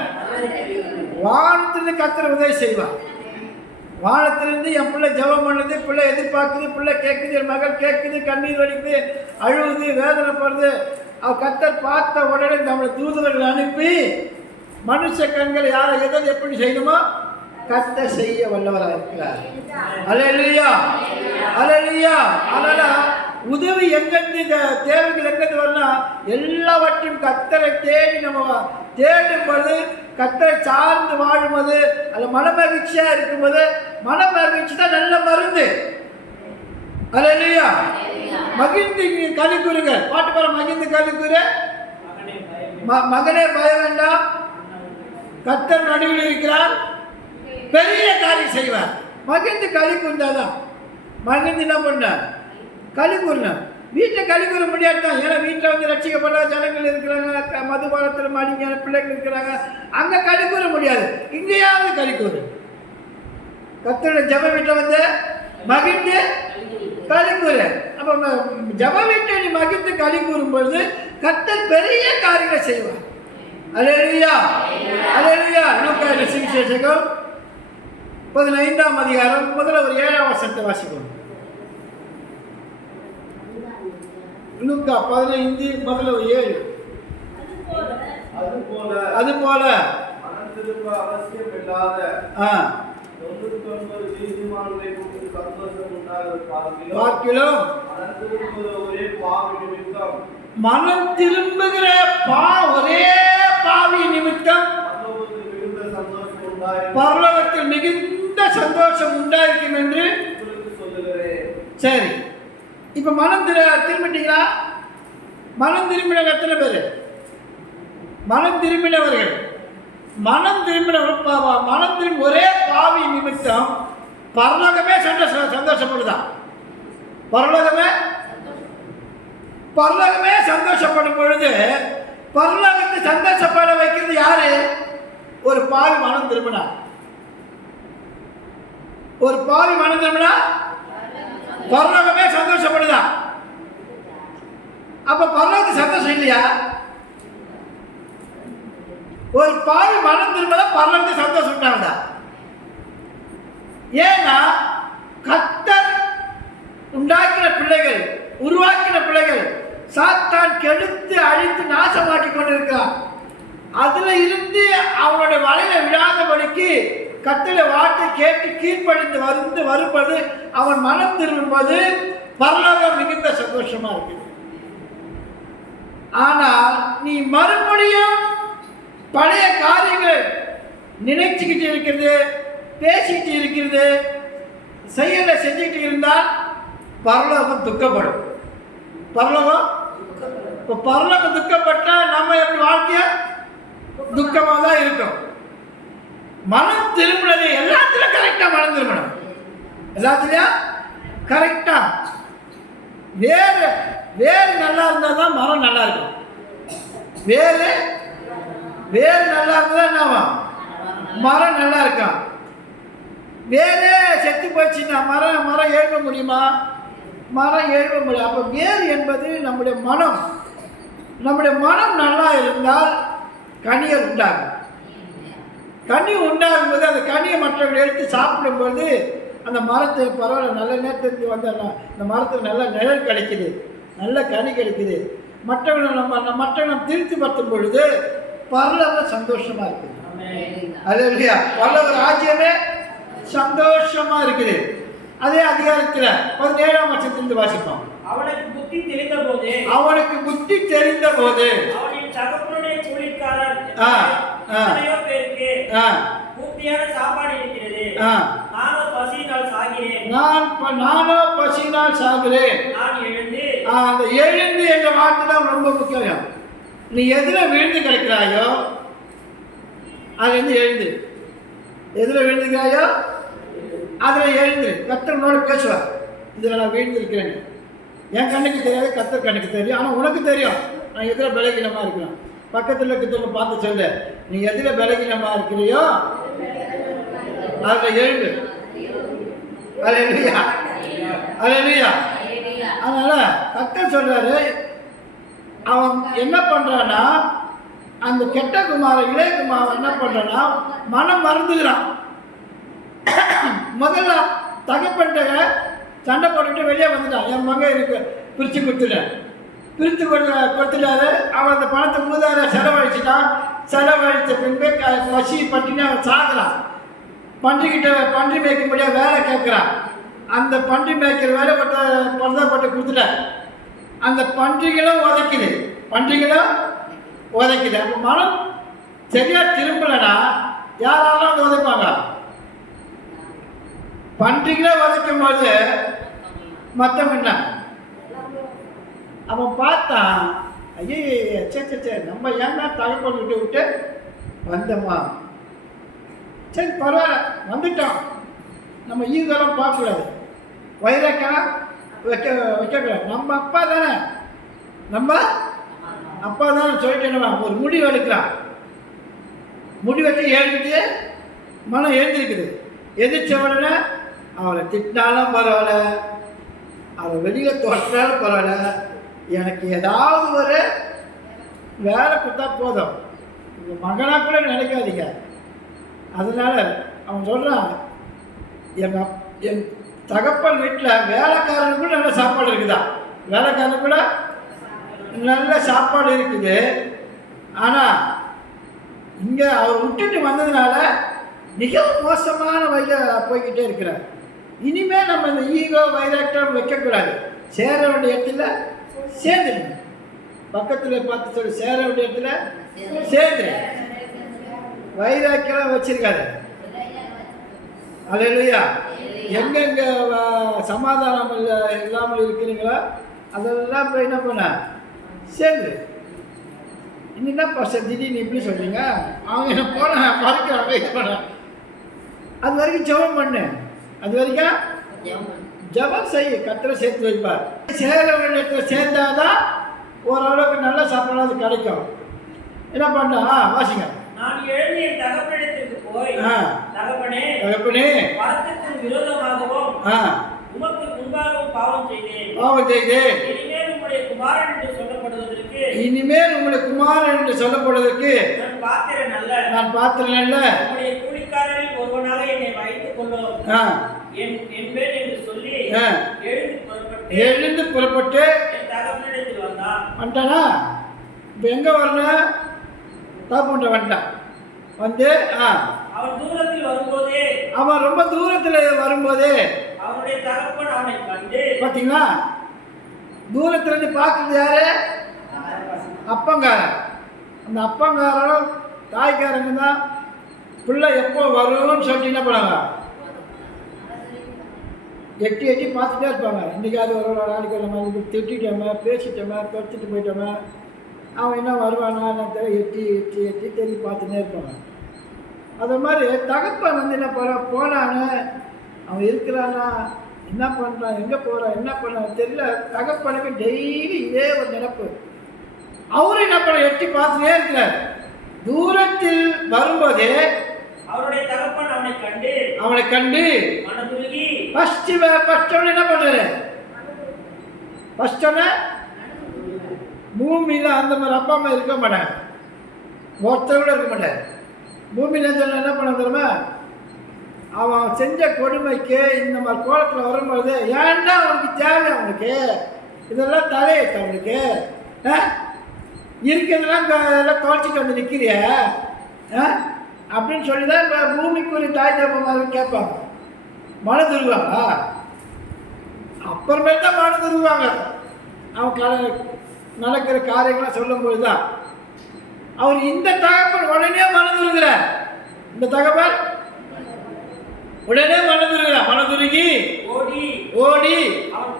வானத்திலிருந்து கர்த்தர் உதவி செய்வார். வானத்திலிருந்து என் பிள்ளை ஜெபம் பண்ணுது, பிள்ளை எதிர்பார்க்குது, பிள்ளை கேட்குது, என் மகள் கேட்குது, கண்ணீர் வலிக்குது, அழுவுது, வேதனைப்படுது. கர்த்தர் பார்த்த உடனே நம்மளை தூதுவர்கள் அனுப்பி மனுஷ கண்கள் யாரை எதை எப்படி செய்யணுமோ கர்த்தர் செய்ய வல்லவராக இருக்கிறார். அல்லேலூயா, அல்லேலூயா. அதனால உதவி எங்கிருந்து, இந்த தேவைகள் எங்கிருந்து வரணும்? எல்லாவற்றையும் கர்த்தரை தேடி நம்ம தேடும் பொழுது, கர்த்தரை சார்ந்து வாழும்போது, அது மனமகிழ்ச்சியா இருக்கும்போது, மனமகிழ்ச்சி தான் நல்ல மருந்து. அல்லேலூயா. மகிழ்ந்து களி கூறுங்கள். பாட்டு பாட, மகிழ்ந்து களி கூறு. மகனே பய வேண்டாம், கர்த்தர் நடுவில் இருக்கிறார், பெரிய காரியம் செய்வார். மகிழ்ந்து களி கூர்ந்தாதான். மகிழ்ந்து என்ன பண்ண? களி கூறணும். வீட்டில் களி கூற முடியாது தான். ஏன்னா வீட்டில் வந்து ரட்சிக்கப்பட்ட ஜனங்கள் இருக்கிறாங்க, மதுபானத்தில் மாடிங்க பிள்ளைகள் இருக்கிறாங்க, அங்கே களி கூற முடியாது. இங்கேயாவது களி கூறு. கர்த்தருடைய ஜெப வீட்டில் வந்து மகிழ்ந்து களி கூறு. அப்போ ஜெப வீட்டை நீ மகிழ்ந்து களி கூறும் பொழுது கர்த்தர் பெரிய காரியங்களை செய்வார். அல்லேலூயா, அல்லேலூயா. லூக்கா சுவிசேஷம் 15ஆம் அதிகாரம் முதல்ல ஒரு 7ஆம் வசனத்தை வாசிப்போம். லூக்கா 15 முதல்ல 7. அதுபோல அவசியம் இல்லாத 99 நீதிமான்களை குறித்து சந்தோஷம் உண்டாகிறது பார்க்கிலும் ஒரே பாவி நிமித்தம், மனம் திரும்புகிற ஒரே பாவி நிமித்தம் பரலோகத்தில் மிகுந்த சந்தோஷம் உண்டாயிருக்கும் என்று சொல்லுகிறேன். சரி, இப்ப மனம் திரும்பிட்டீங்களா? மனம் திரும்பின எத்தனை பேர்? மனம் திரும்பினவர்கள். மனம் திரும்பினவர் மனம் திரும்பி ஒரே பாவி நிமித்தம் பரலோகமே சந்தோஷப்படுதான். பரலோகமே சந்தோஷப்படும் பொழுது பரலோகத்தை சந்தோஷப்பட வைக்கிறது யாரு? ஒரு பாவி மனம் திரும்பினா. ஒரு பாவி மனம் திரும்பினா பரலோகமே சந்தோஷப்படுதான். அப்ப பரலோகத்துக்கு சந்தோஷம் இல்லையா? ஒரு பாவி மனம் திரும்பினா பரலோகத்துக்கு சந்தோஷம் உண்டாகுதா? ஏன்னா கர்த்தர் உண்டாக்கின பிள்ளைகள், உருவாக்கின பிள்ளைகள் சாத்தான் கெடுத்து அழித்து நாசமாக்கி கொண்டிருக்கிறான். அதுல இருந்து அவனுடைய வலையில விடாதபடிக்கு கர்த்தருடைய வார்த்தை கேட்டு கீழ்ப்படிந்து வரும்போது அவன் மனம் திரும்பும்போது பரலோகம் மிகுந்த சந்தோஷமா இருக்குது. ஆனால் நீ மறுபடியும் பழைய காரியங்கள் நினைச்சுக்கிட்டு இருக்கிறது, பேசிக்கிட்டு இருக்கிறது, செயலை செஞ்சுக்கிட்டு இருந்தால் பரலோகம் துக்கப்படும். பரலோகம் துக்கப்பட்டா நம்ம எப்படி வாழ்க்கைய துக்கமா தான் இருக்கும். மனம் திரும்பினது எல்லாத்திலும் கரெக்டா மனம் திரும்பணும். எல்லாத்திலையும் கரெக்டா. வேறு நல்லா இருந்தா தான் மரம் நல்லா இருக்கும். வேறு நல்லா இருந்தா என்ன மரம் நல்லா இருக்கும். வேறே செத்து போச்சுன்னா மரம் எழுத முடியுமா? மரம் எழுத முடியும். அப்போ வேறு என்பது நம்முடைய மனம். நம்முடைய மனம் நல்லா இருந்தால் கனிகள் உண்டாகும். கனி உண்டாகும் போது அந்த கனியை மற்றவர்கள் எடுத்து சாப்பிடும்போது அந்த மரத்தை பரவாயில்ல, நல்ல நேரத்துக்கு வந்துடலாம், இந்த மரத்துக்கு நல்ல நிழல் கிடைக்குது, நல்ல கனி கிடைக்குது. மற்றவங்களை திருப்தி படுத்தும் பொழுது பரலோகம் சந்தோஷமா இருக்குது. அல்லேலூயா. பரலோக ராஜ்யமே சந்தோஷமா இருக்குது. அதே அதிகாரத்தில் 17ஆம் வசனத்திலிருந்து வாசிப்போம். அவனுக்கு புத்தி தெரிந்த போது அவனின் தகப்பனுடைய கூலிக்காரர் எத்தனையோ பேருக்கு பூர்த்தியான சாப்பாடு இருக்கிறது, நானோ பசியினால் சாகிறேன். அந்த எழுந்து என்ற வார்த்தை தான் ரொம்ப முக்கியம். நீ எதுல விழுந்து கிடைக்கிறாயோ அது வந்து எழுந்து, எதுல விழுந்துக்கிறாயோ அதில் எழுந்து. கர்த்தரோட பேசுவார். இதில் நான் விழுந்திருக்கிறேன், என் கண்ணுக்கு தெரியாது, கர்த்தர் கண்ணுக்கு தெரியும். ஆனால் உனக்கு தெரியும் நான் எதில் பலகீனமாக இருக்கிறேன். பக்கத்தில் இருக்கிறவங்க பார்த்து சொல்லு, நீ எதில் பலகீனமாக இருக்கிறியோ அதில் எழுந்து. அல்லேலூயா, அல்லேலூயா. அதனால கர்த்தர் சொல்றாரு, அவன் என்ன பண்றான்னா அந்த கெட்ட குமாரன் இளைய குமாரன் என்ன பண்ணுறான்னா மனம் மறந்துக்கிறான். முதல்ல தகப்பன்ட்ட சண்டை போட்டுக்கிட்டு வெளியே வந்துட்டான். என் மகன் எனக்கு பிரித்து கொடுத்துட்டாரு. அவன் அந்த பணத்தை மூதார செலவழிச்சிட்டான். செலவழித்த பின்பு பசி பட்டினி அவன் சாகுறான். பன்றி மேய்க்க முடியாது வேலை கேட்குறான். அந்த பன்றி மேய்க்கிற வேலை பட்டு கொடுத்துட்டார். அந்த பன்றிகளும் உதைக்குது. அப்போ மனம் சரியாக திரும்பலைன்னா யாராலும் வந்து உதைப்பாங்க. பன்றிகளே உதைக்கும் போது மொத்தம் என்ன அவன் பார்த்தான், ஐயே சே நம்ம ஏன்னா தகப்பன் விட்டு வந்தோமா, சரி பரவாயில்ல வந்துட்டோம், நம்ம ஈகெல்லாம் பார்க்கக்கூடாது, வைரக்கெல்லாம் வைக்கக்கூடாது, நம்ம அப்பா தானே சொல்லிட்டேன்னுவா. ஒரு முடிவு எடுக்கிறான். முடிவெட்டு எழுந்து மனம் எழுந்திருக்குது. எதிர்த்த உடனே அவளை திட்டினாலும் பரவாயில்ல, அவள் வெளியில் தோற்றினாலும் பரவாயில்ல, எனக்கு ஏதாவது ஒரு வேலை கொடுத்தா போதும், உங்கள் மகனாக கூட நினைக்காதீங்க. அதனால் அவன் சொல்கிறான், என் தகப்பன் வீட்டில் வேலைக்காரனுக்கு கூட நல்ல சாப்பாடு இருக்குதா, வேலைக்காரனுக்கு கூட நல்ல சாப்பாடு இருக்குது. ஆனால் இங்கே அவர் விட்டுட்டு வந்ததுனால மிகவும் மோசமான வழியில் போய்கிட்டே இருக்கிறார். இனிமேல் நம்ம இந்த ஈகோ வைராக்கியம் வைக்கக்கூடாது. சேர வேண்டிய இடத்துல சேர்ந்துருங்க. பக்கத்தில் பார்த்து சொல்லி சேர வேண்டிய இடத்துல சேர்ந்துரு. வைராக்கியம் வச்சிருக்காரு. அல்லேலூயா. எங்கெங்க சமாதானம் இல்லாமல் இருக்கிறீங்களோ அதெல்லாம் போய் என்ன பண்ண சேர்ந்து. இன்னும் பர்சன் திடீர்னு இப்படி சொல்றீங்க, அவங்க என்ன போன மறைக்கிறாங்க, இது பண்ண. அது வரைக்கும் ஜெபம் பண்ணு. அது வரைக்கும் ஜெபம் செய்ய, கர்த்தரை சேர்த்து வைப்பார். சேர வேண்டிய சேர்ந்தாதான் ஓரளவுக்கு நல்ல சாப்பாடு கிடைக்கும். என்ன பண்ண வாசிங்க. நான் எழுதி என் தகப்பனிடத்திற்கு போய், தகப்பனே வரத்துக்கு விரோதமாகவும் உமக்கு முன்பாகவும் பாவம் செய்தேன். இனிமேல் உம்முடைய குமாரன் என்று சொல்லப்படுவதற்கு நான் பாத்திரன் அல்ல. உம்முடைய கூலிக்காரரில் ஒருவனாக என்னை வைத்துக் கொள்ளும் என்பேன் என்று சொல்லி எழுந்து புறப்பட்டு என் தகப்பனிடத்தில் வந்துட்டானா. இப்போ எங்கே வரணும்? தகப்பன்ட்ட வந்துட்டான். வந்து அவன் தூரத்தில் வரும்போதே, அவன் ரொம்ப தூரத்தில் வரும்போதே அவனுடைய தகப்பன் அவனை கண்டு, பார்த்தீங்களா, தூரத்துல இருந்து பார்க்கறது யாரு? அப்பங்காரன். அந்த அப்பங்காரனும் தாய்க்காரங்க தான் பிள்ளை எப்போ வரும்னு சொல்லிட்டு என்ன பண்ணாங்க, எட்டி பார்த்துட்டே இருப்பாங்க. இன்றைக்கி அது ஒரு நாளைக்கு ஒரு மாதிரி திட்டோமா, பேசிட்டோமா, தொடுத்துட்டு போயிட்டோமா, அவன் என்ன வருவானா எட்டி தேடி பார்த்துட்டே இருப்பாங்க. அது மாதிரி தகப்பன் வந்து என்ன போனான்னு, அவன் இருக்கிறானா, என்ன பண்ணுறான், எங்கே போகிறான், என்ன பண்ணான் தெரியல. தகப்பனுக்கு டெய்லி இதே ஒரு நினைப்பு. அவரும் என்ன பண்ண எட்டி பார்த்துட்டே இருக்கிறார். தூரத்தில் வரும்போதே அவருடைய தகப்பன் அவனை கண்டு ஃபர்ஸ்ட் என்ன பண்ணுறாரு? ஃபர்ஸ்ட் பூமியில் அந்த மாதிரி அப்பா அம்மா இருக்க மாட்டாங்க, ஒருத்தர் கூட இருக்க மாட்டார். பூமியில் என்ன பண்ண தெரியுமா, அவன் செஞ்ச கொடுமைக்கு இந்த மாதிரி கோலத்தில் வரும்போது ஏன்டா அவனுக்கு தேவை, அவனுக்கு இதெல்லாம் தலையெழுத்து, அவனுக்கு இருக்கிறதெல்லாம் எல்லாம் தொலைச்சிட்டு வந்து நிற்கிறிய அப்படின்னு சொல்லி தான் இப்போ பூமிக்குரிய தாய் தகப்பன் கேட்பாங்க, மனு தருவாங்க. அப்புறமேல் தான் மனு தருவாங்க. அவன் நடக்கிற காரியங்களாம் சொல்லும்போது தான் அவர் இந்த தகப்பன் உடனே மனு தருகிறார். இந்த தகப்பன் உடனே மனதுருகி ஓடி அவன்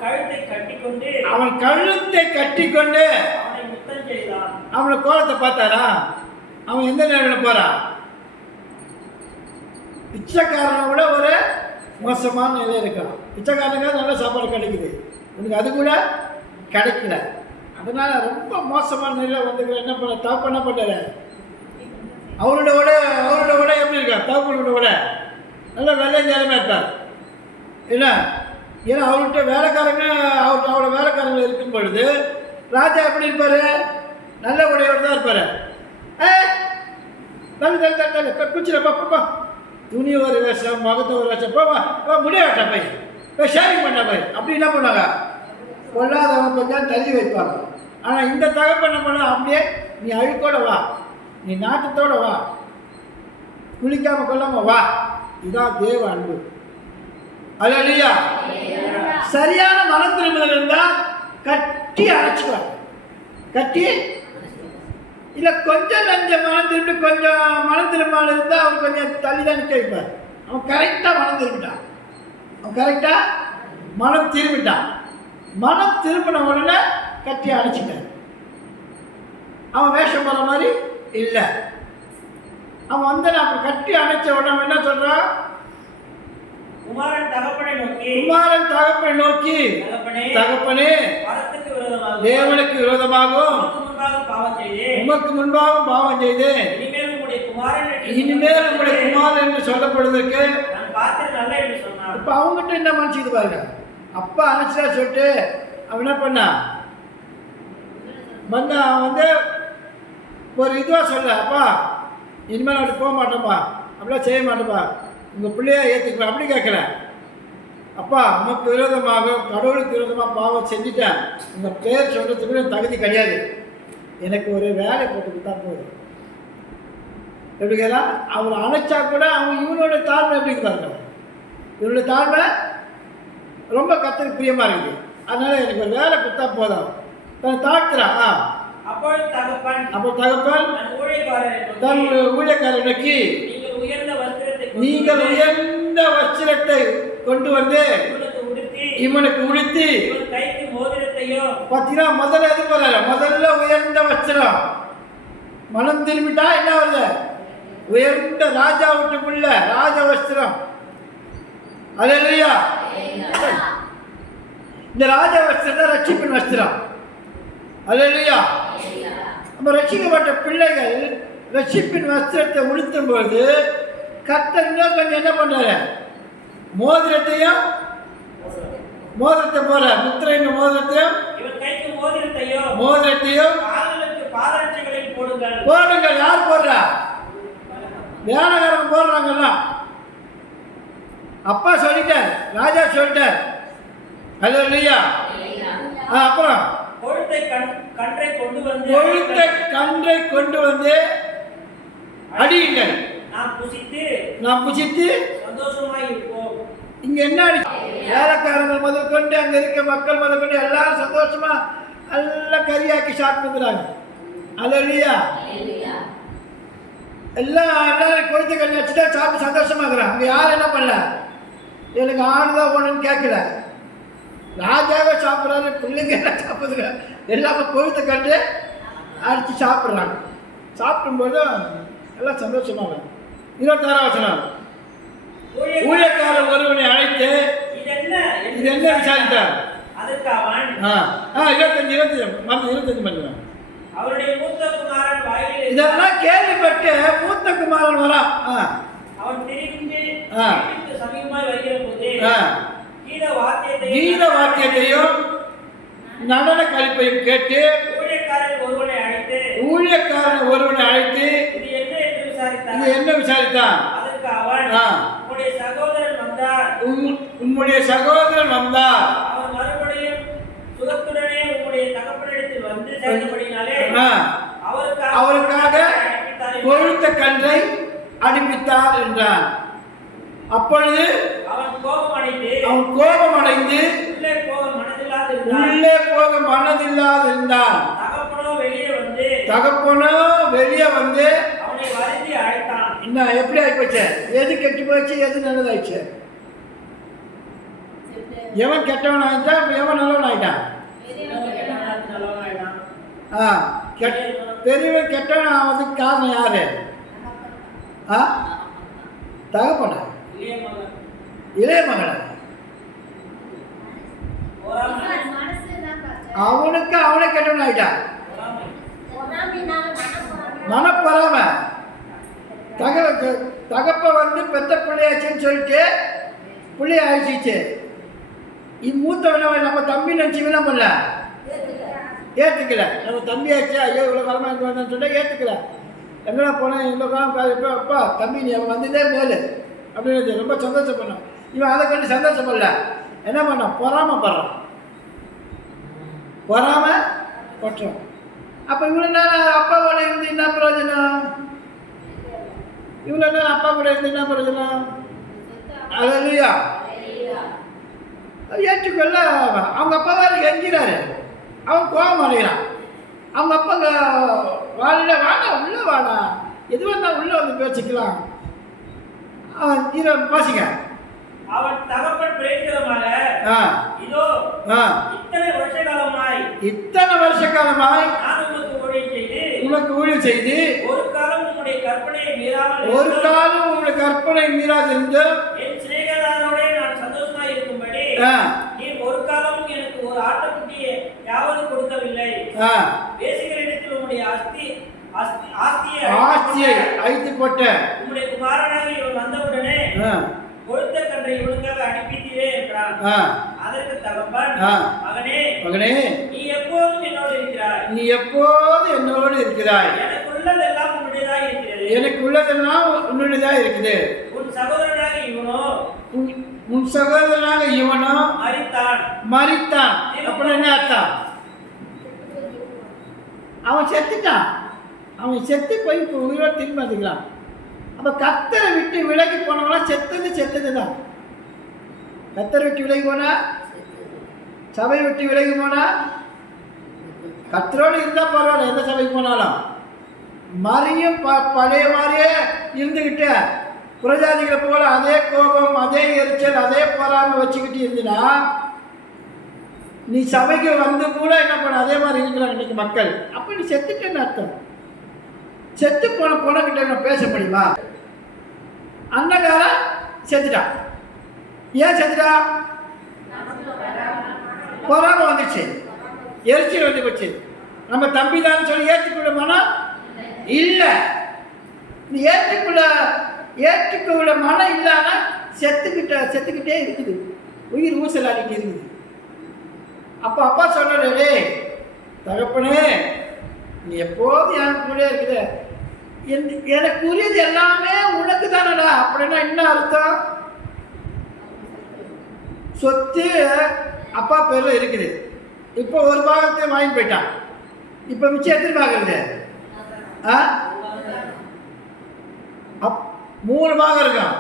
கழுத்தை கட்டிக்கொண்டு அவனை கோலத்தை பார்த்தாரா. அவன் எந்த நேரம் போறான்? பிச்சைக்காரனை விட ஒரு மோசமான நிலை இருக்கான். பிச்சைக்காரனுக்கு நல்ல சாப்பாடு கிடைக்குது, உனக்கு அது கூட கிடைக்கல. அதனால ரொம்ப மோசமான நிலையில் வந்துக்கிற என்ன பண்ண தப்பு என்ன பண்ணாரு? அவரோட விட எப்படி இருக்கா? தகப்பனோட விட நல்ல வெள்ளைஞ்சாலுமே இருப்பார். ஏன்னா அவர்கிட்ட வேலைக்காரங்க அவரோட வேலைக்காரங்க இருக்கும் பொழுது ராஜா எப்படி இருப்பார்? நல்ல உடையோடு தான் இருப்பார். தள்ளு இப்போ குச்சிடப்பா துணி ஒரு வேஷம் முகத்தை ஒரு வேஷம் போ முடிய வேட்டா போய் இப்போ ஷேரிங் பண்ண போய் அப்படி என்ன பண்ணாங்க கொள்ளாதவங்க கொஞ்சம் தள்ளி வைப்பாங்க. ஆனால் இந்த தகப்ப என்ன பண்ண அப்படியே நீ அழுக்கோட வா, நீ நாட்டத்தோட வா, குளிக்காம கொள்ளாம வா. இதான் தேவ அன்பு. அல்லேலூயா. சரியான மனம் திரும்புதல் இருந்தால் கட்டி அணைச்சிக்குவாங்க. கட்டி இல்லை கொஞ்சம் லஞ்சம் மனம் திரும்பி கொஞ்சம் மனம் திரும்பாமல் இருந்தால் அவன் கொஞ்சம் தள்ளி தான் நிற்க வைப்பார். அவன் கரெக்டாக மனம் திரும்பிட்டான். மனம் திரும்பின உடனே கட்டி அணைச்சிட்டான். அவன் வேஷம் போகிற மாதிரி இல்லை. அவன் வந்து நான் கட்டி அணைச்ச உடனே என்ன சொல்கிறான்? குமாரன் தகப்பனை நோக்கி தகப்பனே தேவனுக்கு விரோதமாகவும் உமக்கு முன்பாகவும் பாவம் செய்தேன். இனிமேல் உங்களுடைய குமாரன் என்று சொல்லப்படுவதற்கு இப்போ அவங்ககிட்ட என்ன மனுஷிது பாருங்க. அப்பா அனுப்பிச்சா சொல்லிட்டு அவன் என்ன பண்ணான் வந்து அவன் வந்து ஒரு இதுவாக சொல்ல, அப்பா இனிமேல் அப்படி போக மாட்டோம்ப்பா, அப்படிலாம் செய்ய மாட்டோம்ப்பா, உங்கள் பிள்ளையா ஏற்றுக்கலாம் அப்படி கேட்கல. அப்பா உமக்கு விரோதமாக கடவுளுக்கு விரோதமாக பாவம் செஞ்சுட்டேன், உங்கள் பேர் சொல்கிறதுக்கு எனக்கு தகுதி கிடையாது, எனக்கு ஒரு வேலை போட்டு கொடுத்தா போதும். எப்படி கேட்டா அவர் அணைச்சா கூட அவன் இவனோட தாழ்மை எப்படி பாருங்க. இவனுடைய தாழ்மை ரொம்ப கத்துக்கு பிரியமாக இருக்குது. அதனால எனக்கு ஒரு வேலை கொடுத்தா போதும் தன் தாழ்த்துறான். அப்போ தகப்பன் தன் ஊழியக்காரனுக்கு நீங்கள் உயர்ந்த வஸ்திரத்தை கொண்டு வந்து இவனுக்கு உடுத்தி பார்த்தீங்கன்னா முதல்ல எது போறாரு? முதல்ல உயர்ந்த வஸ்திரம். மனம் திரும்பிட்டா என்ன வருது? உயர்ந்த ராஜா வீட்டுக்குள்ள ராஜ வஸ்திரம். அல்லேலூயா. இந்த ராஜ வஸ்திரம் தான் ரட்சிப்பின் வஸ்திரம். அல்லேலூயா. நம்ம ரட்சிக்கப்பட்ட பிள்ளைகள் ரட்சிப்பின் வஸ்திரத்தை உடுத்தும் போது கர்த்தர் இன்னும் கொஞ்சம் என்ன பண்றாரு? மோதிரத்தை போற முத்திரையின் மோதிரத்தையும் போடுங்கள். யார் போடுறா? வேலைக்காரங்க போடுறாங்கல்லாம். அப்பா சொல்லிட்டார், ராஜா சொல்லிட்டார். அல்லேலூயா. அப்புறம் கொழுத்த கன்றை கொண்டு வந்து அடியுங்கள், நாம் புசித்து சந்தோஷமாய் இருப்போம். இங்க என்ன வேலைக்காரங்க முதல் கொண்டு அங்க இருக்க மக்கள் முதல் கொண்டு எல்லாரும் சந்தோஷமா எல்லாம் கறியாக்கி சாப்பிட்டுக்கிறாங்க. அல்லேலூயா. எல்லாரும் கொழுத்த கறி வச்சுட்டா சாப்பிட்டு சந்தோஷமாக்குறாங்க. அங்க யாரும் என்ன பண்ணல, எனக்கு ஆடுதான் போகணும்னு கேட்கல. ராஜாவே சாப்பிட்றாரு, பிள்ளைங்க எல்லாம் சாப்பிடுங்க, எல்லாமே கொழுத்த கண்டு அடித்து சாப்பிட்றாங்க. சாப்பிடும்போது எல்லாம் சந்தோஷமாக. 26 வசனம். ஊழியக்காரர் ஒருவனை அழைத்து இது என்ன விசாரித்தார்? 25 பண்ணுவேன். இதெல்லாம் கேள்விப்பட்டு மூத்த குமாரன் வரா. கீத வாக்கியத்தையும் நடன கழிப்பையும் கேட்டு ஊழியக்காரன் ஒருவனை அழைத்து இது என்ன விசாரித்தான்? உம்முடைய சகோதரன் வந்தார், அவருக்காக கொழுத்த கன்றை அனுப்பித்தார் என்றான். அப்பொழுது அவன் கோபமடைந்து உள்ளே போக மனதில்லாதிருந்தான். தகப்பனோ வெளியே வந்து இன்னும் எப்படி ஆயிப்போச்சு? எது கெட்டு போச்சு, எது நல்லதாயிடுச்சு? எவன் கெட்டவன் ஆயிட்டான், எவன் நல்லவன் ஆயிட்டான்? பெரியவன் கெட்டவன் ஆவதுக்கு காரணம் யாரு? தகப்பன இளைய மகன. அவனை கெட்டவன் ஆயிட்டான். மனப்பறாம தகப்ப வந்து பெத்த பிள்ளையாச்சுன்னு சொல்லிட்டு பிள்ளைய அழிச்சிச்சு. மூத்தவன நம்ம தம்பி நினச்சி என்ன பண்ணல, ஏற்றுக்கல. நம்ம தம்பியாச்சு, ஐயோ இவ்வளோ காலமாக இங்கே வந்தேன்னு சொல்லிட்டு ஏற்றுக்கல. எங்கடா போனேன் இந்த காலம் இப்போ அப்பா தம்பி நீ அவன் வந்ததே மேலு அப்படின்னு ரொம்ப சந்தோஷப்பட்டான். இவன் அதை கண்டு சந்தோஷப்படல, என்ன பண்ணான், பொறாமப்படுறான். பொறாமப்பட்டான். அப்போ இவ்வளோ நேரம் அப்பாவோட இருந்து என்ன பிரயோஜனம்? இவ்வளோ நேரம் அப்பா கூட இருந்து என்ன பிரயோஜனம்? அல்லேலூயா. ஏற்றுக்கொள்ள அவங்க அப்பாவை எங்கிறாரு, அவன் கோபம் அடைகிறான். அவங்க அப்பா வாழ வாடா உள்ள வாடா, எது வந்தா உள்ள வந்து பேசிக்கலாம். அவன் பாசிங்க, அவன் தகப்பன் பிரேரிதமாக இதோ இத்தனை வருஷ காலமாய் நான் உனக்கு ஊழியம் செய்து ஒரு காலம் உங்களுடைய கற்பனை மீறாதிருந்து என் சிநேகிதரோட நான் சந்தோஷமாய் இருக்கும்படி நீ ஒரு காலமும் எனக்கு ஒரு ஆட்டுக்குட்டியை யாவது கொடுக்கவில்லை. வேசிகளிடத்தில் உங்களுடைய ஆஸ்தியை அழித்து போட்ட உங்களுடைய குமாரனாக இவன் வந்தவுடனே கொடுத்த கன்றை ஒழுங்காக அனுப்பித்தீரே என்றான். அதற்கு தகப்பன், மகனே நீ எப்போதும் என்னோடு இருக்கிறாய். எனக்கு உள்ளதெல்லாம் உன்னுடையதாக இருக்குது. உன் சகோதரனாக இவனோ மரித்தான். அப்புறம் என்ன அர்த்தம்? அவன் செத்துட்டான். அவன் செத்து போய் இப்போ உயிரோடு திரும்ப வந்துக்கலாம். அப்போ கர்த்தரை விட்டு விலகி போனவனா செத்தது தான். கர்த்தரை விட்டு விலகி போனா, சபை விட்டு விலகி போனா, கர்த்தரோடு இருந்தால் பரவாயில்ல, எந்த சபைக்கு போனாலும். மறியும் பழைய மாதிரியே இருந்துக்கிட்டு புரஜாதிகளை போல அதே கோபம், அதே எரிச்சல், அதே பொறாமை வச்சுக்கிட்டு இருந்தினா நீ சபைக்கு வந்து கூட என்ன பண்ண அதே மாதிரி இருக்கிறாங்க இன்னைக்கு மக்கள். அப்போ நீ செத்துட்டேன்னு அர்த்தம். செத்து போனக்கிட்ட நான் பேச முடியுமா? அண்ணகாரன் செத்துட்டான். ஏன் செத்துட்டா? பொறாமை வந்துச்சு, எரிச்சல் வந்து போச்சு. நம்ம தம்பி தான் சொல்லி ஏற்றுக்கொள்ள மனம் இல்லை. நீ ஏற்றுக்கொள்ள மனம் இல்லாம செத்துக்கிட்டே இருக்குது, உயிர் ஊசலாடிட்டு இருக்குது. அப்போ அப்பா சொல்றாரு, தகப்பனே நீ எப்போதும் என் கூட இருக்குது, எனக்கு உரியது எல்லாமே உனக்கு தானடா. அப்படின்னா என்ன அர்த்தம்? சொத்து அப்பா பேர்ல இருக்குது. இப்போ ஒரு பாகத்தை வாங்கி போயிட்டான். இப்போ மிச்சம் எத்தனை பாகம் இருக்குது? 3 பாகம் இருக்கான்.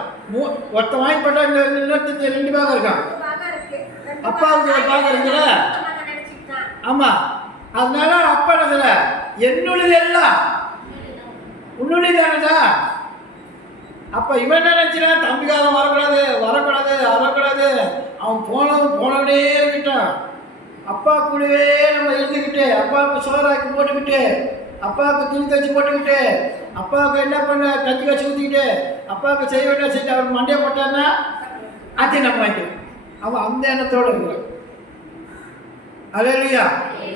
ஒருத்த வாங்கி போட்டா இன்னொருத்த 2 பாகம் இருக்கான். அப்பாவுக்கு ஒரு பாகம் இருக்குல்ல? ஆமா. அதனால அப்பா என்னதுல என்னுடையது எல்லாம் உன்னுடைய தானடா. அப்ப இவன் என்ன நினைச்சுனா, தம்பிக்காரன் வரக்கூடாது, அவன் போனவனே இருக்கிட்டான். அப்பா கூடவே நம்ம இருந்துக்கிட்டு, அப்பாவுக்கு சோறாக்கி போட்டுக்கிட்டு, அப்பாவுக்கு துணி தச்சு போட்டுக்கிட்டு, அப்பாவுக்கு என்ன பண்ண கஞ்சி வச்சு ஊற்றிக்கிட்டு, அப்பாவுக்கு செய்ய வேண்டிய செஞ்சு அவன் மண்டையை போட்டான்னா அதையும் நம்ம வாங்கிக்கலாம். அவன் அந்த எண்ணத்தோடு இருக்கிறான். அல்லேலூயா.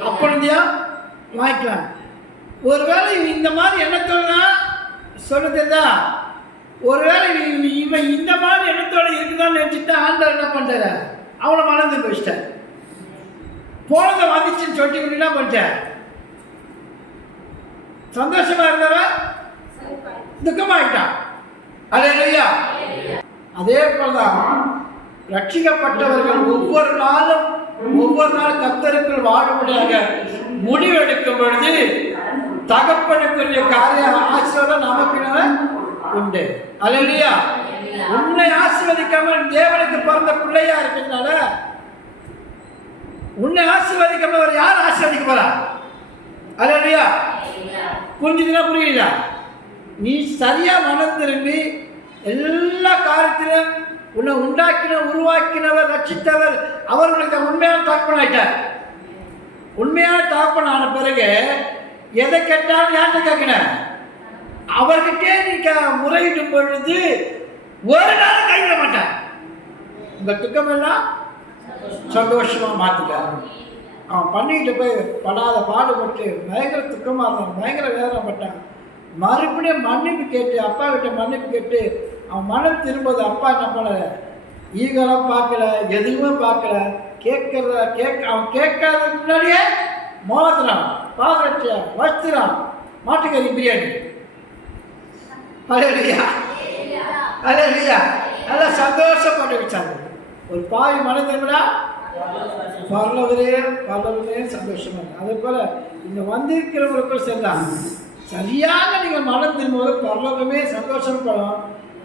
அப்படியும் வாங்கிக்கலாம். ஒருவேளை இந்த மாதிரி எண்ணத்தோடு தான் சொல்லுதுதான். ஒருவேளை இவன் இந்த மாதிரி எண்ணத்தோடு இருக்குதான்னு நினச்சிட்டு ஆண்டவர் என்ன பண்ணுறாரு, அவனை மறந்து போயிட்டார். போனதை வந்துச்சுன்னு சொல்லிட்டு என்ன பண்ணிட்டார்? சந்தோஷமா இருந்தவன் துக்கமாயிட்டான். அல்லேலூயா. அதே போலதான் ரட்சிக்கப்பட்டவர்கள் ஒவ்வொரு நாளும் கர்த்தருக்குள் வாழும்படியாக முடிவெடுக்கும் பொழுது தகப்பனுக்குரிய காரிய ஆசீர்வாதம் நமக்கு உண்டு. அல்லேலூயா. உன்னை ஆசீர்வதிக்காமல் தேவனுக்கு பிறந்த பிள்ளையா இருக்கிறதுனால உன்னை ஆசீர்வதிக்காம அவர் யார் ஆசீர்வதிக்க போறா? அல்லேலூயா. புரிஞ்சுதுன்னா புரியல? நீ சரியா மனம் திரும்பி எல்லா காரியத்திலும் உன்னை உருவாக்கினவர், ரட்சித்தவர், அவர்களுக்கு உண்மையான தகப்பன் ஆயிட்டார். உண்மையான தகப்பன் ஆன பிறகு எதை கேட்டாலும் யார்கிட்ட கேட்கணும்? அவர்கிட்டே நீ முறையிடும் பொழுது ஒரு நாள் கைவிட மாட்டார். உங்க துக்கமெல்லாம் சந்தோஷமா மாத்திட்டார். அவன் பண்ணிக்கிட்டு போய் படாத பாடுபட்டு பயங்கர துக்கமாக இருந்தான், பயங்கர வேதனைப்பட்டான். மறுபடியும் மன்னிப்பு கேட்டு, அப்பா கிட்ட மன்னிப்பு கேட்டு அவன் மனம் திரும்புவது. அப்பா என்ன பண்ணல, ஈகலாம் பார்க்கல, எதுவுமே பார்க்கல, அவன் கேட்காததுக்கு முன்னாடியே மோதிரம், பாதரட்சை, வஸ்திரம், மாட்டுக்கறி பிரியாணி அல்லேலூயா, அல்லேலூயா. நல்லா சந்தோஷப்பட்டு வச்சாங்க. ஒரு பாவி மனம் திரும்பினா பரலவரே சந்தோஷமா இருக்கு. அதே போல இங்க வந்திருக்கிறவங்களுக்கும் செல்லாம் சரியாக நீங்கள் மனம் திரும்புவது பரலோகமே சந்தோஷப்படும்.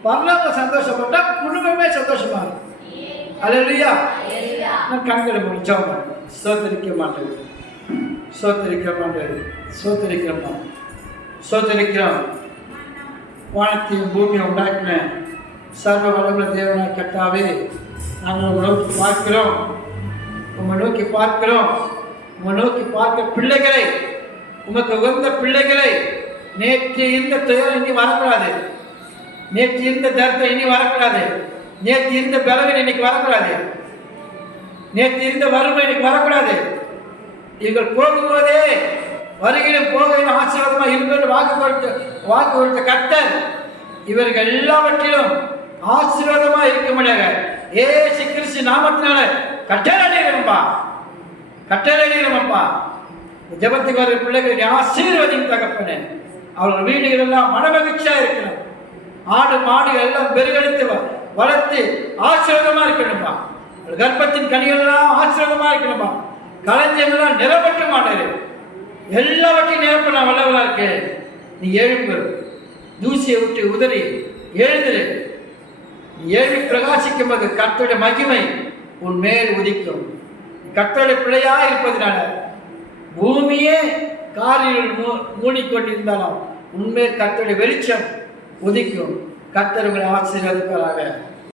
பரலோகம் சந்தோஷப்பட்டா குடும்பமே சந்தோஷமா இருக்கும். அல்லேலூயா. நான் கண்களை முடிச்சோம். சோத்தரிக்க மாட்டேன், சோத்தரிக்கிறோம். வானத்தையும் பூமியை உண்டாக்கின சர்வ வளமுள்ள தேவனாய் கர்த்தாவே, நாங்கள் உங்களை நோக்கி பார்க்கிறோம். உங்களை நோக்கி பார்க்க பிள்ளைகளை, உமக்கு உகந்த பிள்ளைகளை, நேற்று இருந்த துயரம் இனி வரக்கூடாது, நேற்று இருந்த தரத்தை இனி வரக்கூடாது, நேற்று இருந்த பலவீனம் இன்னைக்கு வரக்கூடாது, நேற்று இருந்த வறுமை இன்னைக்கு வரக்கூடாது. இவர்கள் போகும்போதே வருகையிலும் போகையிலும் ஆசீர்வாதமாக இருப்பது வாக்கு கொடுத்த கர்த்தர் இவர்கள் எல்லாவற்றிலும் ஆசீர்வாதமாக இருக்க முடியாத ஏசு கிறிஸ்து நாமத்தினால கட்டளையிடும்பா. ஜெபத்துக்கு வர பிள்ளைகளை ஆசீர்வதியும் தகப்பனே. அவர்கள் வீடுகள் எல்லாம் மனமகிழ்ச்சியா இருக்கணும். ஆடு மாடு எல்லாம் பெருகெடுத்து வளர்த்து ஆசீர்வாதமா இருக்கணும்பா. கர்ப்பத்தின் கனிகள் எல்லாம் ஆசீர்வாதமா இருக்கணும்பா. களஞ்சியங்கள்லாம் நிரப்பட்ட மாட்டாரு, எல்லாவற்றையும் நிரப்ப நான் வல்லவரா இருக்கேன். நீ எழுப்பு, தூசியை விட்டு உதறி எழுந்துரு. நீ எழுப்பி பிரகாசிக்கும் போது கர்த்தருடைய மகிமை உன் மேல் உதிக்கும். கர்த்தருடைய பிள்ளையா இருப்பதனால பூமியே காரில் மூடிக்கொண்டிருந்தாலும் உண்மையில் கர்த்தருடைய வெளிச்சம் உதிக்கும். கர்த்தர் உங்களை ஆசீர்வதிப்பாராக.